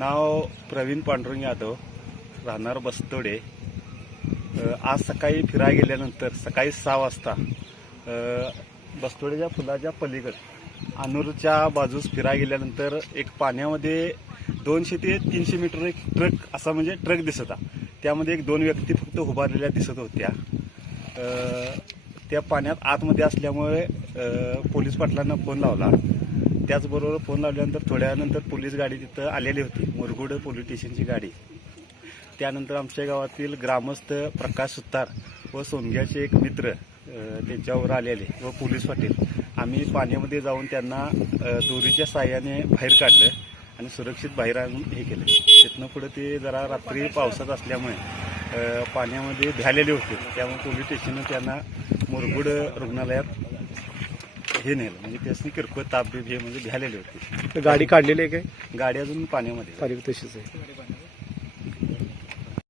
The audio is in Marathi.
नाव प्रवीण पांडुरंग यादव, राहणार बस्तोडे. आज सकाळी फिरायला गेल्यानंतर सकाळी 6 वाजता बस्तोडेच्या पुलाच्या पलीकडे अनूरच्या बाजूस फिरायला गेल्यानंतर एक पाण्यामध्ये 200 ते 300 मीटर एक ट्रक असा म्हणजे ट्रक दिसत होता. त्यामध्ये एक 2 व्यक्ती फक्त उभारलेल्या दिसत होत्या. त्या पाण्यात आतमध्ये असल्यामुळे पोलीस पाटलांना फोन लावला. त्याचबरोबर फोन लावल्यानंतर थोड्यानंतर पोलीस गाडी तिथं आलेली होती, मुरगुड पोलीस स्टेशनची गाडी. त्यानंतर आमच्या गावातील ग्रामस्थ प्रकाश सुतार व सोनग्याचे एक मित्र त्यांच्यावर आलेले व पोलीस पाटील आम्ही पाण्यामध्ये जाऊन त्यांना दोरीच्या साहाय्याने बाहेर काढलं आणि सुरक्षित बाहेर आणून हे केलं. तिथनं पुढे ते जरा रात्री पावसात असल्यामुळे पाण्यामध्ये भ्यालेले होते. त्यामुळे पोलीस स्टेशननं त्यांना मुरगुड रुग्णालयात हे नेलं. म्हणजे त्यासनी किरकोळ ताप हे म्हणजे भ्यालेले होते. गाडी काढलेली आहे काय? गाडी अजून पाण्यामध्ये तशीच आहे.